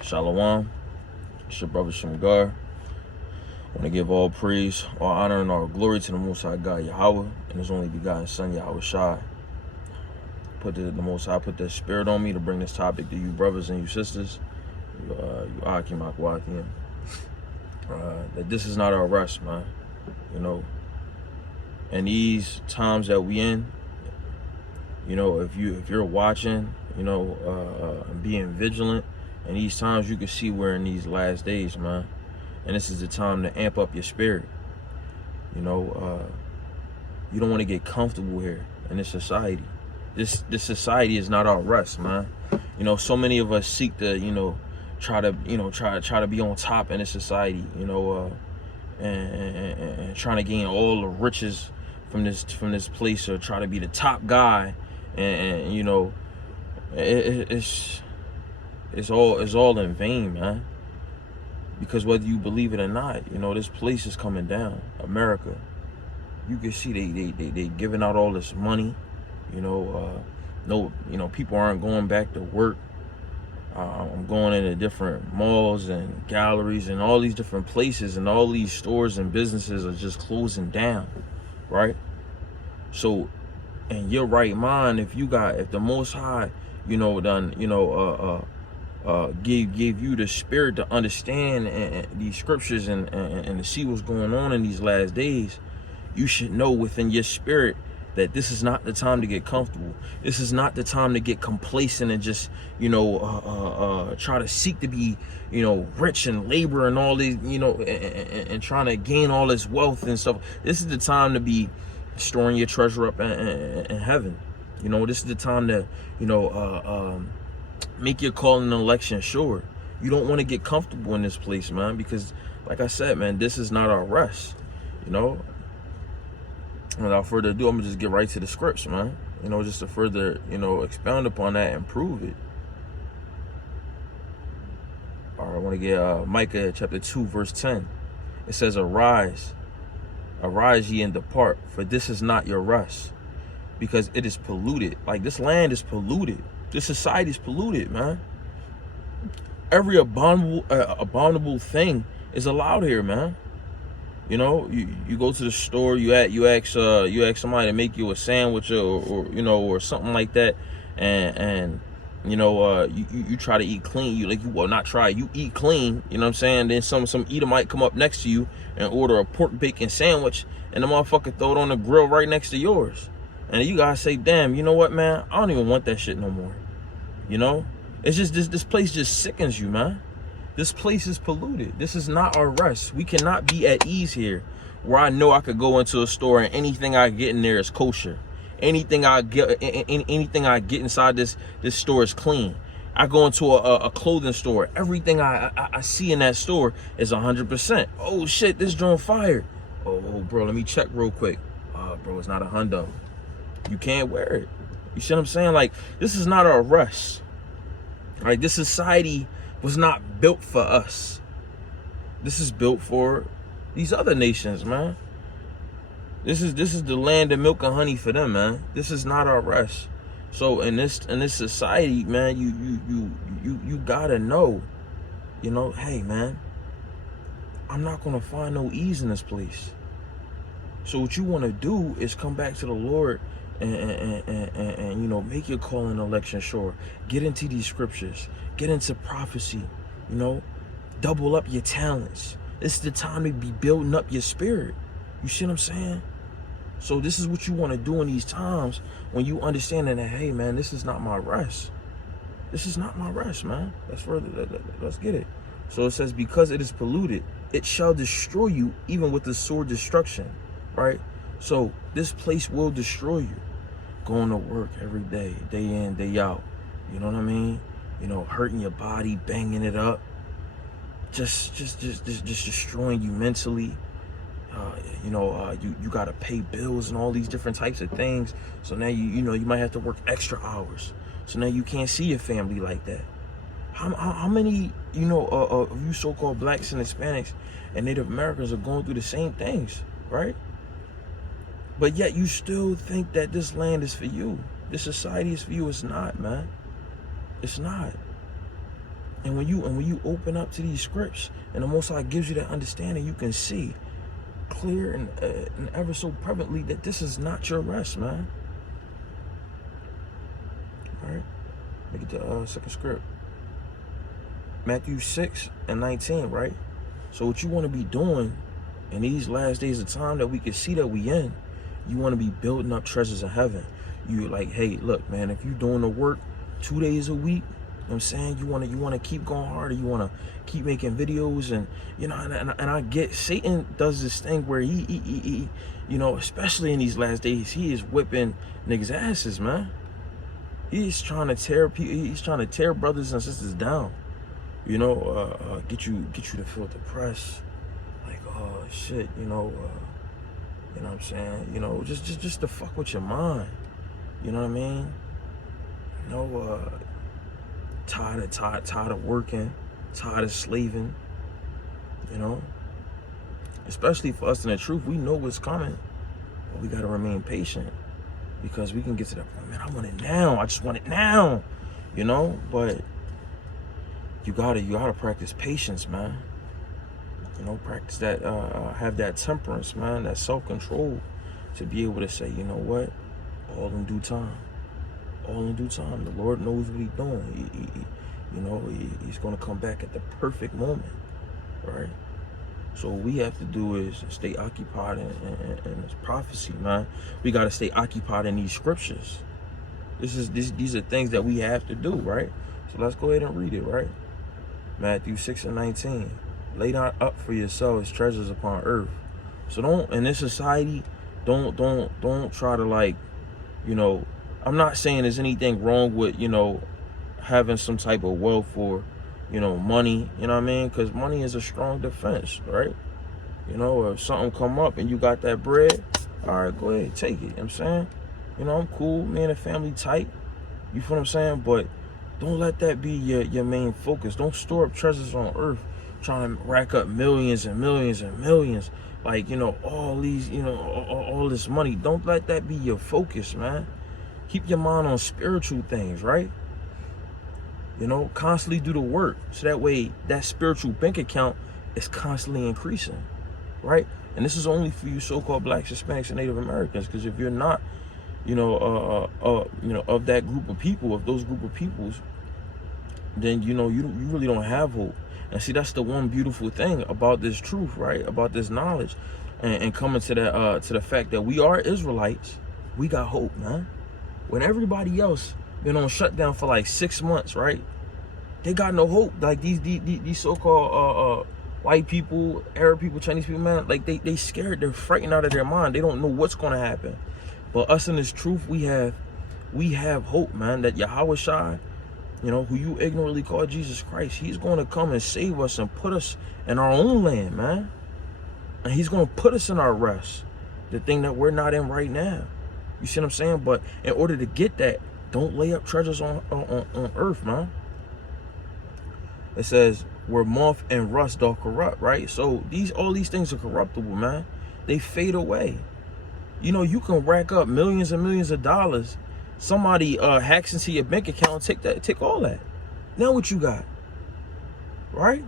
Shalom. It's your brother Shamgar. I want to give all praise, all honor, and all glory to the Most High God Yahweh and His only begotten Son Yahweh Shai. The Most High put that spirit on me to bring this topic to you brothers and you sisters. You Akim Akwakim. That this is not our rest, man. You know, in these times that we in, you know, if you're watching, you know, being vigilant, in these times you can see we're in these last days, man. And this is the time to amp up your spirit. You know, you don't want to get comfortable here in this society. This society is not our rest, man. You know, so many of us seek to, you know, try to be on top in this society, you know, and trying to gain all the riches from this place, or try to be the top guy, and you know, it's all in vain, man. Because whether you believe it or not, you know, this place is coming down. America, you can see they giving out all this money. You know, people aren't going back to work. I'm going into different malls and galleries and all these different places, and all these stores and businesses are just closing down, right? So, in your right mind, if the Most High, you know, done, you know, gave you the spirit to understand and these scriptures and to see what's going on in these last days, you should know within your spirit that this is not the time to get comfortable. This is not the time to get complacent and just, you know, try to seek to be, you know, rich and labor and all these, you know, and trying to gain all this wealth and stuff. This is the time to be storing your treasure up in heaven. You know, this is the time to, you know, make your call in an election sure. You don't want to get comfortable in this place, man, because like I said, man, this is not our rest. You know, without further ado, I'm gonna just get right to the scripts, man. You know, just to further, you know, expound upon that and prove it. All right, I want to get Micah chapter 2 verse 10. It says, arise ye and depart, for this is not your rest, because it is polluted. Like, this land is polluted. This society is polluted, man. Every abominable thing is allowed here, man. You know, you go to the store, you ask somebody to make you a sandwich or you know, or something like that, and you know, you try to eat clean. You eat clean. You know what I'm saying? Then some eater might come up next to you and order a pork bacon sandwich, and the motherfucker throw it on the grill right next to yours. And you guys say, damn, you know what, man? I don't even want that shit no more. You know? It's just, this place just sickens you, man. This place is polluted. This is not our rest. We cannot be at ease here, where I know I could go into a store and anything I get in there is kosher. Anything I get inside this store is clean. I go into a clothing store. Everything I see in that store is 100%. Oh, shit, this joint fire. Oh, bro, let me check real quick. Bro, it's not a hundo. You can't wear it. You see what I'm saying? Like, this is not our rest. Like, this society was not built for us. This is built for these other nations, man. This is the land of milk and honey for them, man. This is not our rest. So in this society, man, you gotta know, you know, hey, man, I'm not gonna find no ease in this place. So what you want to do is come back to the Lord and you know, make your call in election sure. Get into these scriptures. Get into prophecy. You know, double up your talents. This is the time to be building up your spirit. You see what I'm saying? So this is what you want to do in these times, when you understand that, hey, man, this is not my rest. This is not my rest, man. Let's get it. So it says, because it is polluted, it shall destroy you, even with the sword destruction. Right? So this place will destroy you. Going to work every day, day in, day out. You know what I mean? You know, hurting your body, banging it up, just destroying you mentally. You know, you gotta pay bills and all these different types of things. So now you know, you might have to work extra hours. So now you can't see your family like that. How many, you know, of you so-called blacks and Hispanics and Native Americans are going through the same things, right? But yet you still think that this land is for you. This society is for you. It's not, man. It's not. And when you open up to these scripts, and the Most High gives you that understanding, you can see clear and ever so prevalently that this is not your rest, man. All right, look at the second script, Matthew 6:19, right? So what you want to be doing in these last days of time that we can see that we in, you want to be building up treasures in heaven. You like, hey, look, man, if you're doing the work 2 days a week, you know what I'm saying, you want to keep going harder, you want to keep making videos, and you know, and I get Satan does this thing where he you know, especially in these last days, he is whipping niggas' asses, man. He's trying to tear people, he's trying to tear brothers and sisters down, you know, get you to feel depressed, like, oh shit, you know what I'm saying, you know, just to fuck with your mind, you know what I mean, you know, tired of working, tired of slaving, you know, especially for us in the truth. We know what's coming, but we got to remain patient, because we can get to that point, man, I want it now, I just want it now, you know. But you gotta practice patience, man, you know, practice that, have that temperance, man, that self-control, to be able to say, you know what, all in due time. All in due time. The Lord knows what he's doing. You know, he's going to come back at the perfect moment, right? So what we have to do is stay occupied in this prophecy, man. We got to stay occupied in these scriptures. These are things that we have to do, right? So let's go ahead and read it, right? Matthew 6:19. Lay not up for yourselves treasures upon earth. So don't, in this society, don't try to, like, you know, I'm not saying there's anything wrong with, you know, having some type of wealth or, you know, money, you know what I mean? Because money is a strong defense, right? You know, if something come up and you got that bread, all right, go ahead, take it, you know what I'm saying? You know, I'm cool, me and the family tight, you feel what I'm saying? But don't let that be your main focus. Don't store up treasures on earth, trying to rack up millions and millions and millions. Like, you know, all these, you know, all this money. Don't let that be your focus, man. Keep your mind on spiritual things, right? You know, constantly do the work, so that way that spiritual bank account is constantly increasing, right? And this is only for you so-called blacks, Hispanics, and Native Americans, because if you're not, you know, of that group of people, of those group of peoples, then, you know, you really don't have hope. And see, that's the one beautiful thing about this truth, right? About this knowledge, and coming to that, to the fact that we are Israelites. We got hope, man. When everybody else been on shutdown for like 6 months, right? They got no hope. Like these so-called white people, Arab people, Chinese people, man, like they scared. They're frightened out of their mind. They don't know what's gonna happen. But us in this truth, we have hope, man. That Yahweh Shai, you know, who you ignorantly call Jesus Christ, he's going to come and save us and put us in our own land, man. And he's going to put us in our rest, the thing that we're not in right now. You see what I'm saying? But in order to get that, don't lay up treasures on earth, man. It says, where moth and rust doth corrupt, right? So all these things are corruptible, man. They fade away. You know, you can rack up millions and millions of dollars. Somebody hacks into your bank account, take all that. Now what you got, right?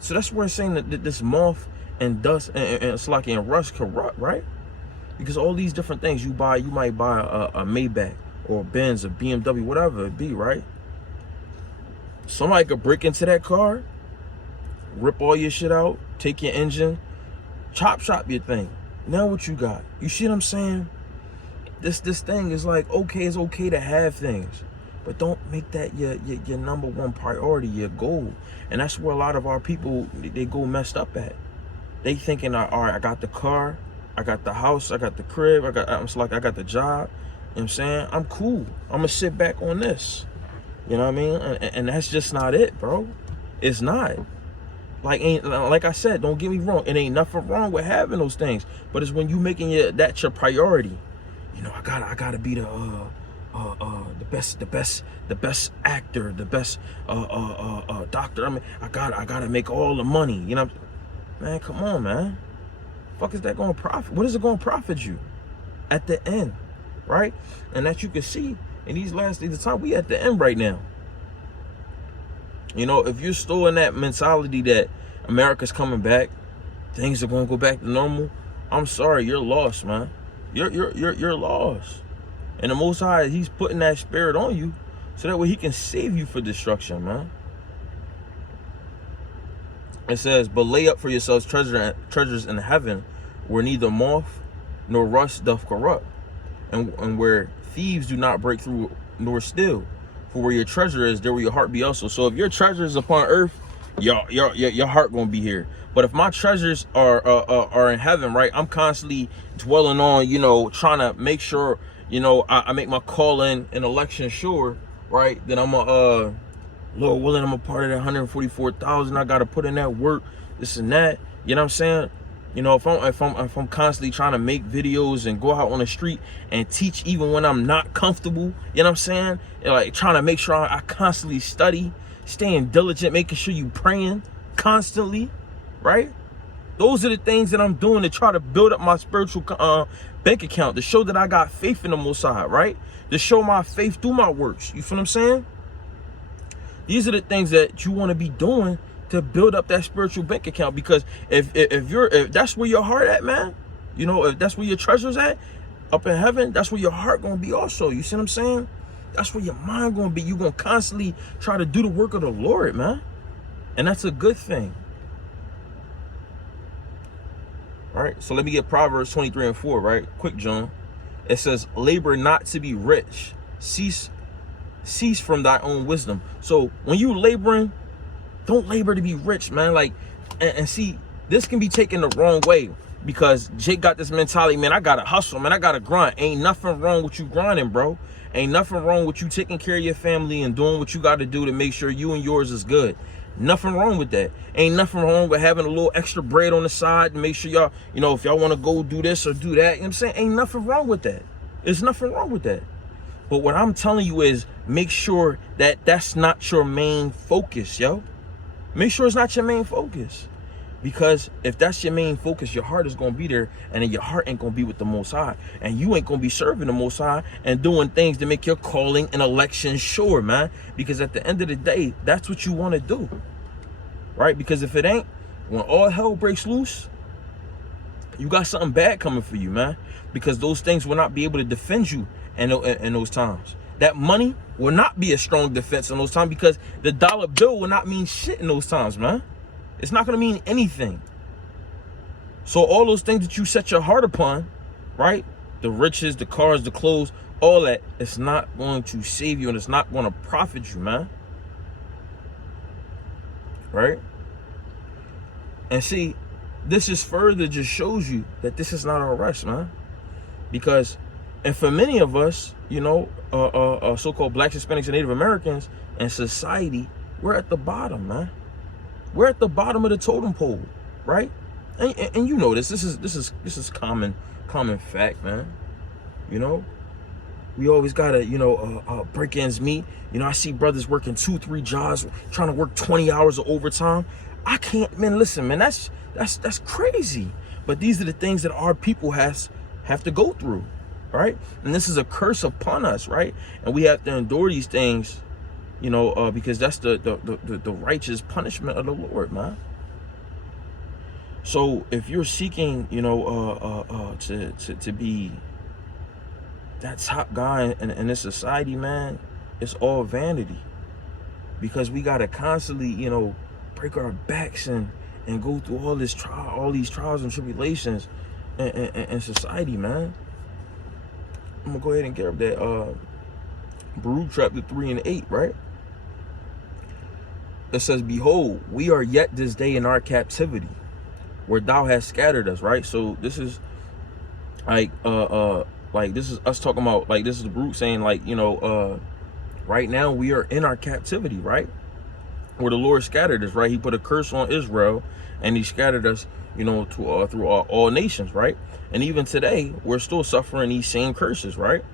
So that's where it's saying that this moth and dust and it's like in rust corrupt, right? Because all these different things you might buy a Maybach or a Benz, a BMW, whatever it be, right? Somebody could break into that car, rip all your shit out, take your engine, chop your thing. Now what you got? You see what I'm saying? This thing is like, okay, it's okay to have things, but don't make that your number one priority, your goal. And that's where a lot of our people, they go messed up at. They thinking, all right, I got the car, I got the house, I got the crib, I got the job. You know what I'm saying? I'm cool. I'm gonna sit back on this. You know what I mean? And that's just not it, bro. It's not. Like I said, don't get me wrong. It ain't nothing wrong with having those things, but it's when you making that your priority. You know, I gotta be the best actor, the best doctor. I mean, I gotta make all the money. You know, man, come on, man. Fuck is that gonna profit? What is it gonna profit you at the end, right? And that you can see in these last days of time, we at the end right now. You know, if you're still in that mentality that America's coming back, things are gonna go back to normal, I'm sorry, you're lost, man. You're lost. And the Most High, he's putting that spirit on you so that way he can save you for destruction, man. It says, but lay up for yourselves treasures in heaven, where neither moth nor rust doth corrupt, and where thieves do not break through nor steal. For where your treasure is, there will your heart be also. So if your treasure is upon earth, your heart gonna be here. But if my treasures are in heaven, right, I'm constantly dwelling on, you know, trying to make sure, you know, I make my calling and election sure, right, then I'm a Lord willing, I'm a part of that 144,000. I gotta put in that work, this and that. You know what I'm saying? You know, if I'm constantly trying to make videos and go out on the street and teach even when I'm not comfortable, you know what I'm saying? And like trying to make sure I constantly study, staying diligent, making sure you praying constantly, right? Those are the things that I'm doing to try to build up my spiritual bank account, to show that I got faith in the Most High, right? To show my faith through my works. You feel what I'm saying? These are the things that you want to be doing to build up that spiritual bank account. Because if that's where your heart at, man, you know, if that's where your treasure's at, up in heaven, that's where your heart gonna be also. You see what I'm saying? That's where your mind gonna be. You gonna constantly try to do the work of the Lord, man. And that's a good thing. All right, so let me get Proverbs 23:4, right? Quick, John. It says, labor not to be rich. Cease from thy own wisdom. So when you laboring, don't labor to be rich, man. Like, and see, this can be taken the wrong way, because Jake got this mentality, man, I gotta hustle, man, I gotta grind. Ain't nothing wrong with you grinding, bro. Ain't nothing wrong with you taking care of your family and doing what you gotta do to make sure you and yours is good. Nothing wrong with that. Ain't nothing wrong with having a little extra bread on the side to make sure y'all, you know, if y'all want to go do this or do that, you know what I'm saying? Ain't nothing wrong with that. There's nothing wrong with that. But what I'm telling you is, make sure that that's not your main focus, yo. Make sure it's not your main focus. Because if that's your main focus, your heart is going to be there, and then your heart ain't going to be with the Most High. And you ain't going to be serving the Most High and doing things to make your calling and election sure, man. Because at the end of the day, that's what you want to do. Right? Because if it ain't, when all hell breaks loose, you got something bad coming for you, man. Because those things will not be able to defend you in those times. That money will not be a strong defense in those times, because the dollar bill will not mean shit in those times, man. It's not going to mean anything. So all those things that you set your heart upon, right? The riches, the cars, the clothes, all that, it's not going to save you, and it's not going to profit you, man. Right? And see, this is further just shows you that this is not our rush, man. Because, and for many of us, you know, so-called blacks, Hispanics, and Native Americans and society, we're at the bottom, man. We're at the bottom of the totem pole, right? And you know this. This is common fact, man. You know, we always gotta, you know, break ends meet. You know, I see brothers working 2-3 jobs, trying to work 20 hours of overtime. I can't, man. Listen, man, that's crazy. But these are the things that our people have to go through, right? And this is a curse upon us, right? And we have to endure these things, you know, because that's the righteous punishment of the Lord, man. So if you're seeking, you know, to be that top guy in this society, man, it's all vanity. Because we gotta constantly, you know, break our backs and go through all these trials and tribulations in society, man. I'm gonna go ahead and get up that Baruch chapter 3:8, right? It says, behold, we are yet this day in our captivity, where thou hast scattered us, right? So this is like this is us talking about, like, this is the Baruch saying, like, you know, right now we are in our captivity, right? Where the Lord scattered us, right? He put a curse on Israel, and he scattered us, you know, to through all nations, right? And even today, we're still suffering these same curses, right?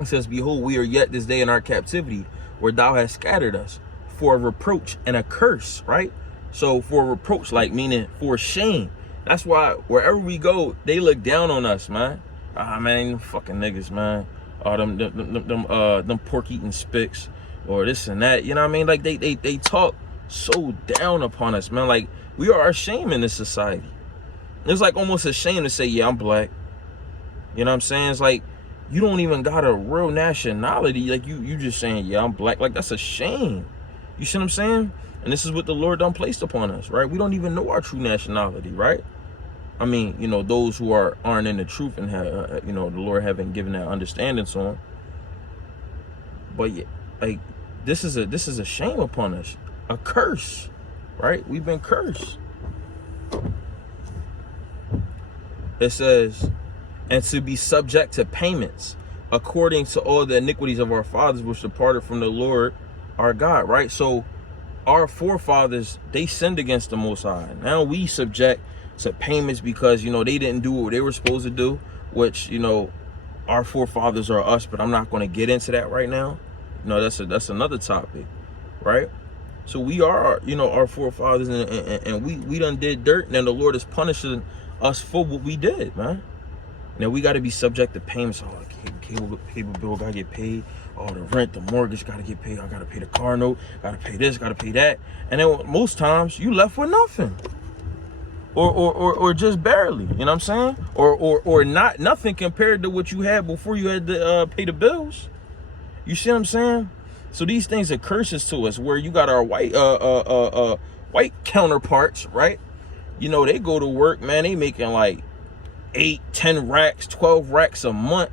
It says, behold, we are yet this day in our captivity, where thou hast scattered us, for a reproach and a curse, right? So for a reproach, like, meaning for shame. That's why wherever we go, they look down on us, man. Ah, man, them fucking niggas, man. Them pork eating spicks. or this and that. You know what I mean? Like they talk so down upon us, man. Like we are ashamed in this society. It's like almost a shame to say, yeah, I'm black. You know what I'm saying? It's like you don't even got a real nationality. Like you just saying, yeah, I'm black. Like that's a shame. You see what I'm saying? And this is what the Lord done placed upon us, right? We don't even know our true nationality, right? I mean, you know, those who aren't in the truth and have, you know, the Lord haven't given that understanding to them. But yeah, like this is a shame upon us, a curse, right? We've been cursed. It says, and to be subject to payments according to all the iniquities of our fathers which departed from the Lord our God, right? So our forefathers, they sinned against the Most High. Now we subject to payments because, you know, they didn't do what they were supposed to do, which, you know, our forefathers are us, but I'm not going to get into that right now. You know, that's another topic, right? So we are, you know, our forefathers, and we done did dirt, and then the Lord is punishing us for what we did, man. Now we got to be subject to payments. Oh, cable bill got to get paid. Oh, the rent, the mortgage got to get paid. I got to pay the car note. Got to pay this, got to pay that. And then most times you left with nothing. Or just barely, you know what I'm saying? Or nothing compared to what you had before you had to pay the bills. You see what I'm saying? So these things are curses to us, where you got our white counterparts, right? You know, they go to work, man, they making like 8, 10 racks, 12 racks a month.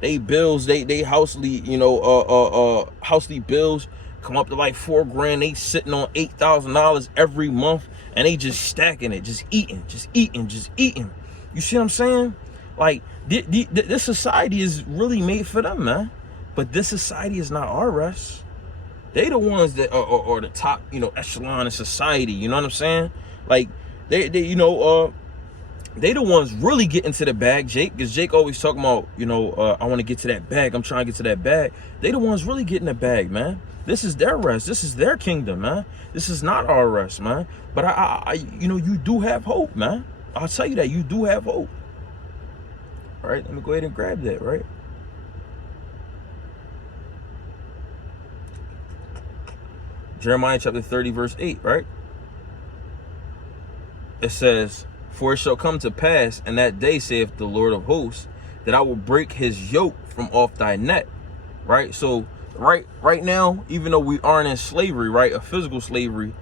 They bills, they housely, you know, housely bills come up to like $4 grand. They sitting on $8,000 every month, and they just stacking it, just eating. You see what I'm saying? Like this society is really made for them, man. But this society is not our rest. They the ones that are the top, you know, echelon in society. You know what I'm saying? Like they you know, they the ones really getting to the bag, Jake, because Jake always talking about, you know, I want to get to that bag. I'm trying to get to that bag. They the ones really getting the bag, man. This is their rest. This is their kingdom, man. This is not our rest, man. But I you know, you do have hope, man. I'll tell you that you do have hope. All right, let me go ahead and grab that, right? Jeremiah chapter 30, verse 8, right? It says, for it shall come to pass in that day, saith the Lord of hosts, that I will break his yoke from off thy neck, right? So right now, even though we aren't in slavery, right, a physical slavery,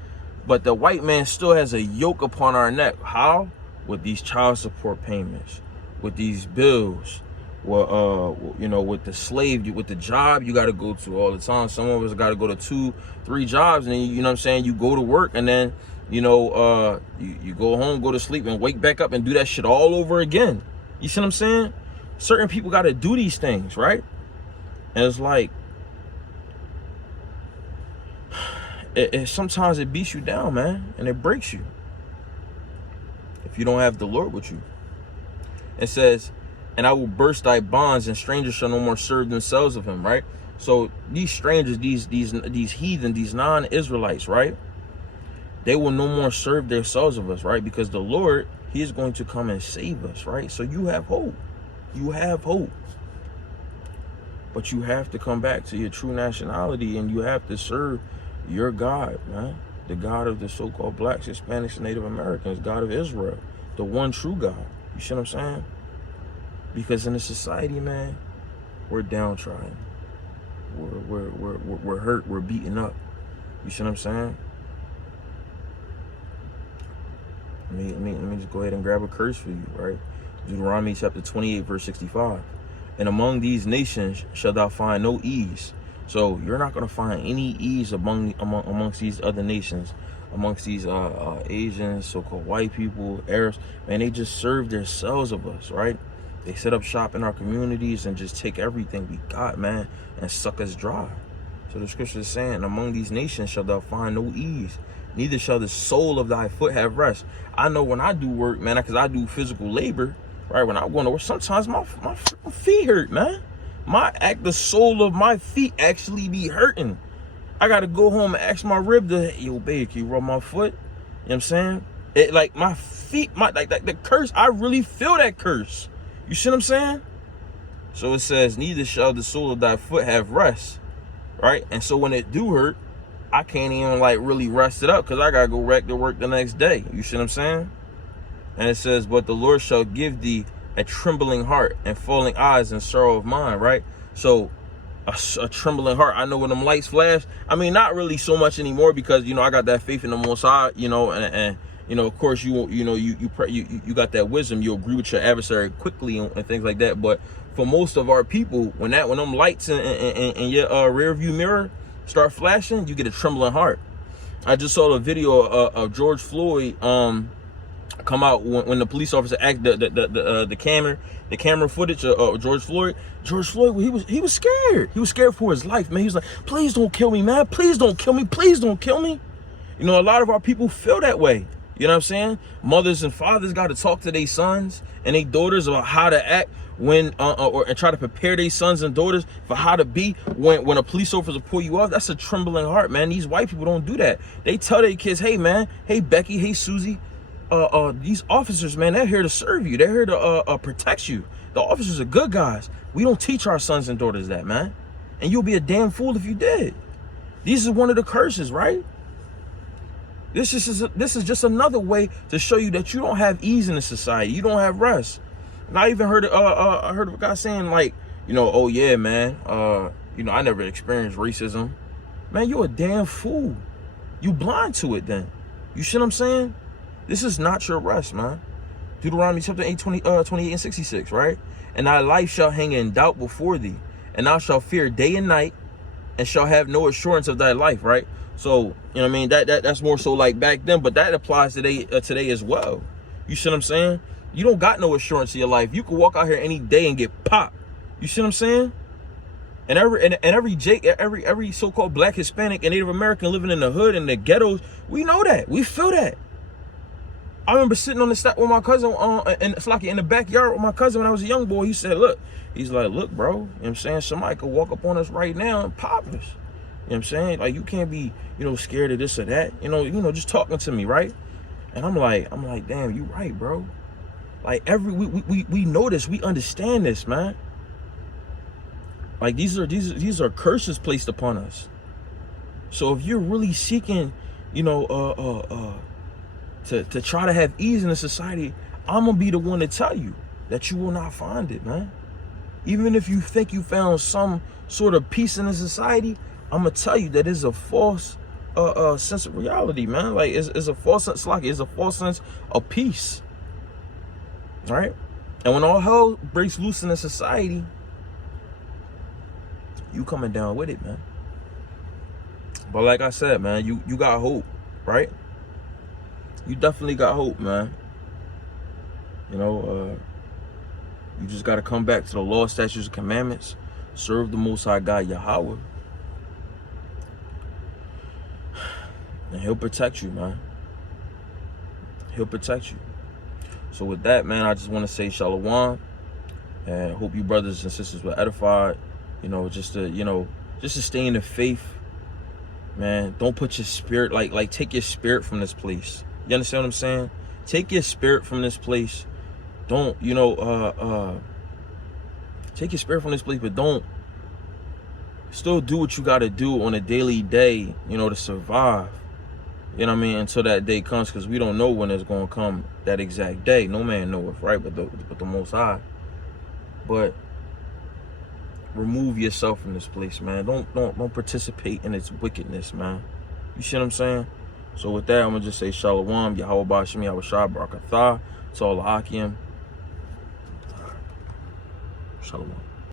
but the white man still has a yoke upon our neck. How? With these child support payments, with these bills, well, you know, with the slave, with the job you got to go to all the time. Some of us got to go to 2, 3 jobs, and then, you know what I'm saying, you go to work, and then, you know, you go home, go to sleep, and wake back up and do that shit all over again. You see what I'm saying? Certain people got to do these things, right? And it's like, sometimes it beats you down, man, and it breaks you if you don't have the Lord with you. It says, and I will burst thy bonds, and strangers shall no more serve themselves of him, right? So these strangers, these heathen, these non-Israelites, right? They will no more serve themselves of us, right? Because the Lord, he is going to come and save us, right? So you have hope. You have hope. But you have to come back to your true nationality, and you have to serve your God, man. The God of the so-called blacks, Hispanics, and Native Americans, God of Israel, the one true God. You see what I'm saying? Because in the society, man, we're downtrodden. We're hurt. We're beaten up. You see what I'm saying? Let me just go ahead and grab a curse for you, right? Deuteronomy chapter 28, verse 65. And among these nations shall thou find no ease. So you're not going to find any ease amongst these other nations, amongst these Asians, so-called white people, Arabs. Man, they just serve themselves of us, right? They set up shop in our communities and just take everything we got, man, and suck us dry. So the scripture is saying, among these nations shall thou find no ease, neither shall the sole of thy foot have rest. I know when I do work, man, because I do physical labor, right? When I go to work, sometimes my feet hurt, man. The sole of my feet actually be hurting. I got to go home and ask my rib to, hey, yo, babe, can you rub my foot? You know what I'm saying? It, like, my feet, like the curse, I really feel that curse. You see what I'm saying? So it says, neither shall the sole of thy foot have rest. right? And so when it do hurt, I can't even like really rest it up because I gotta go back to work the next day. You see what I'm saying? And it says, but the Lord shall give thee a trembling heart and falling eyes and sorrow of mind, right? So a trembling heart. I know when them lights flash, I mean, not really so much anymore because, you know, I got that faith in the Most High, you know, and you know, of course, you got that wisdom. You agree with your adversary quickly and things like that. But for most of our people, when them lights in your rear view mirror start flashing, you get a trembling heart. I just saw the video of George Floyd come out when the police officer asked the camera footage of George Floyd. George Floyd, he was scared. He was scared for his life, man. He was like, please don't kill me, man. Please don't kill me. Please don't kill me. You know, a lot of our people feel that way. You know what I'm saying? Mothers and fathers got to talk to their sons and their daughters about how to act when and try to prepare their sons and daughters for how to be when a police officer pull you off. That's a trembling heart, man. These white people don't do that. They tell their kids, hey man, hey Becky, hey Susie, these officers, man, they're here to serve you. They're here to protect you. The officers are good guys. We don't teach our sons and daughters that, man. And you'll be a damn fool if you did. This is one of the curses, right? This is just another way to show you that you don't have ease in the society. You don't have rest. And I even heard I heard of a guy saying, like, you know, oh yeah, man, you know, I never experienced racism. Man, you're a damn fool. You blind to it then. You see what I'm saying? This is not your rest, man. Deuteronomy chapter 8, 28 and 66, right? And thy life shall hang in doubt before thee, and thou shalt fear day and night, and shall have no assurance of thy life, right? So, you know what I mean? That's more so like back then, but that applies today as well. You see what I'm saying? You don't got no assurance of your life. You could walk out here any day and get popped. You see what I'm saying? And every so-called black, Hispanic, and Native American living in the hood and the ghettos, we know that. We feel that. I remember sitting on the step with my cousin, and it's like in the backyard with my cousin when I was a young boy. He said, look, he's like, look, bro, you know what I'm saying? Somebody could walk up on us right now and pop us. You know what I'm saying? Like, you can't be, you know, scared of this or that. You know, just talking to me, right? And I'm like, damn, you right, bro. Like, we know this, we understand this, man. Like, these are curses placed upon us. So if you're really seeking, you know, to try to have ease in the society, I'm gonna be the one to tell you that you will not find it, man. Even if you think you found some sort of peace in the society, I'm gonna tell you that it's a false sense of reality, man. Like, it's a false sense, like it's a false sense of peace, right? And when all hell breaks loose in the society, you coming down with it, man. But like I said, man, you got hope, right? You definitely got hope, man. You know, you just got to come back to the law, statutes, and commandments. Serve the Most High God, Yahweh. And he'll protect you, man. He'll protect you. So with that, man, I just want to say shalom. And I hope you brothers and sisters were edified. You know, just to stay in the faith, man. Don't put your spirit, like take your spirit from this place. You understand what I'm saying? Take your spirit from this place. Don't, you know, take your spirit from this place, but don't still do what you got to do on a daily day, you know, to survive. You know what I mean? Until that day comes, because we don't know when it's going to come, that exact day. No man knoweth, right? But the Most High. But remove yourself from this place, man. Don't participate in its wickedness, man. You see what I'm saying? So with that, I'm going to just say shalom, Yahweh Ba'ashem, Yahweh Shah, Barakatah, to all the Akim. Shalom.